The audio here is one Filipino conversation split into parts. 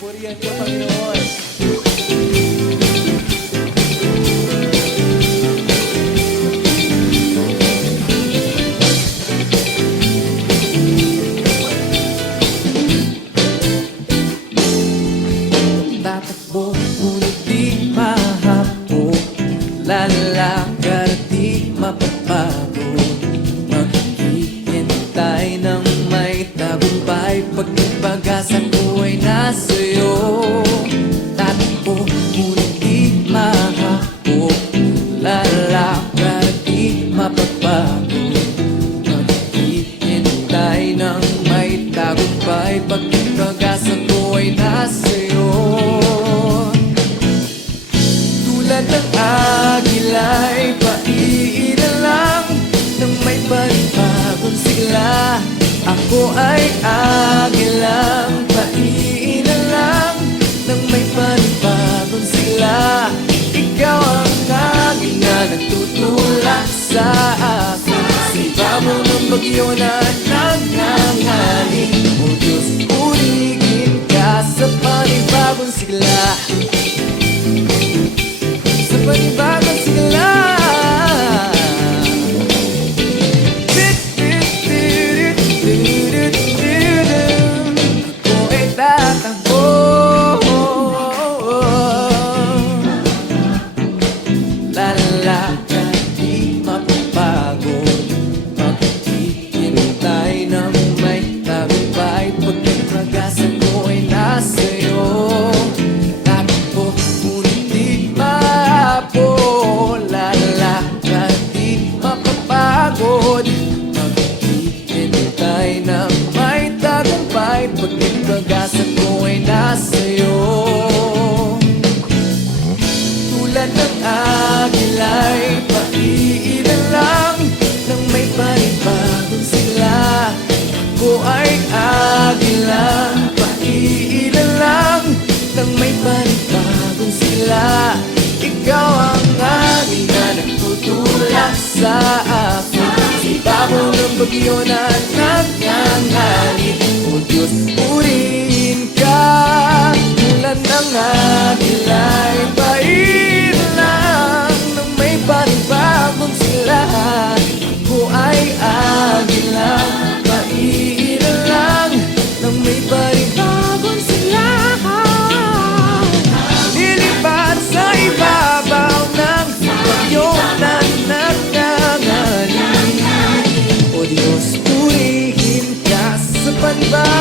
Purihan ka, Panginoon. Tatakbo, ngunit di mahapo. Lalakad at di mapapago. Maghihintay ng may tagumpay. Pag ang pag-asa ko ay nasa'yo. Tatakbo, ngunit di mahapo. Lalakad at di mapapago. Maghihintay ng may tagumpay. Pag ang pag-asa ko ay nasa'yo. Tulad ng agila'y paiilan lang nang may panibagong sigla. Ako ay agilang paiilan lang nang may panibagong sigla. Ikaw ang agil na nagtutulak sa akin. Sipa mo ng bagyo na nangangaling. O Diyos, purihin ka sa panibagong sigla. Sa panibagong sigla. Ako ay tatakbo. Lalakad, di mapapago. Maghihintay ng may tagumpay. Pag ang pag-asa ko ay nasa'yo. Tatakbo, ngunit di mahapo. Lalakad, di mapapagod. Maghihintay ng may tagumpay. Pag ang pag-asa ko ay nasa'yo. Tulad ng agila'y paiilan lang nang may panibagong sigla. Ako ay agilang paiilan lang nang may panibagong sigla. Ikaw ang agil na nagtutulak sa akin. Sipaw ng bagyo na nangangalit. O Diyos, purihin ka. Tulad ng agila'y paiilan lang nang may panibagong sigla. Ako ay agilang paiilan lang nang may panibagong sigla. Lilipad sa ibabaw ng bagyo na nangangalit. O Diyos, purihin ka sa panibagong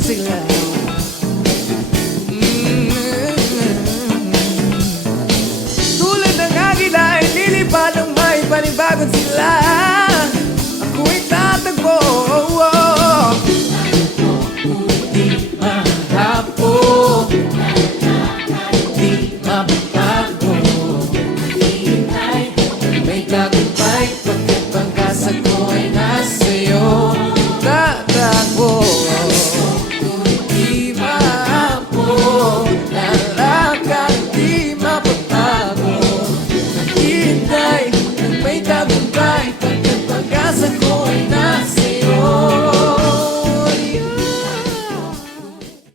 sigla. Tulad ng agila ay lilipad ng may panibagong sigla. Ako'y tatakbo. Di mahapo. Di mapapago. May tagumpay.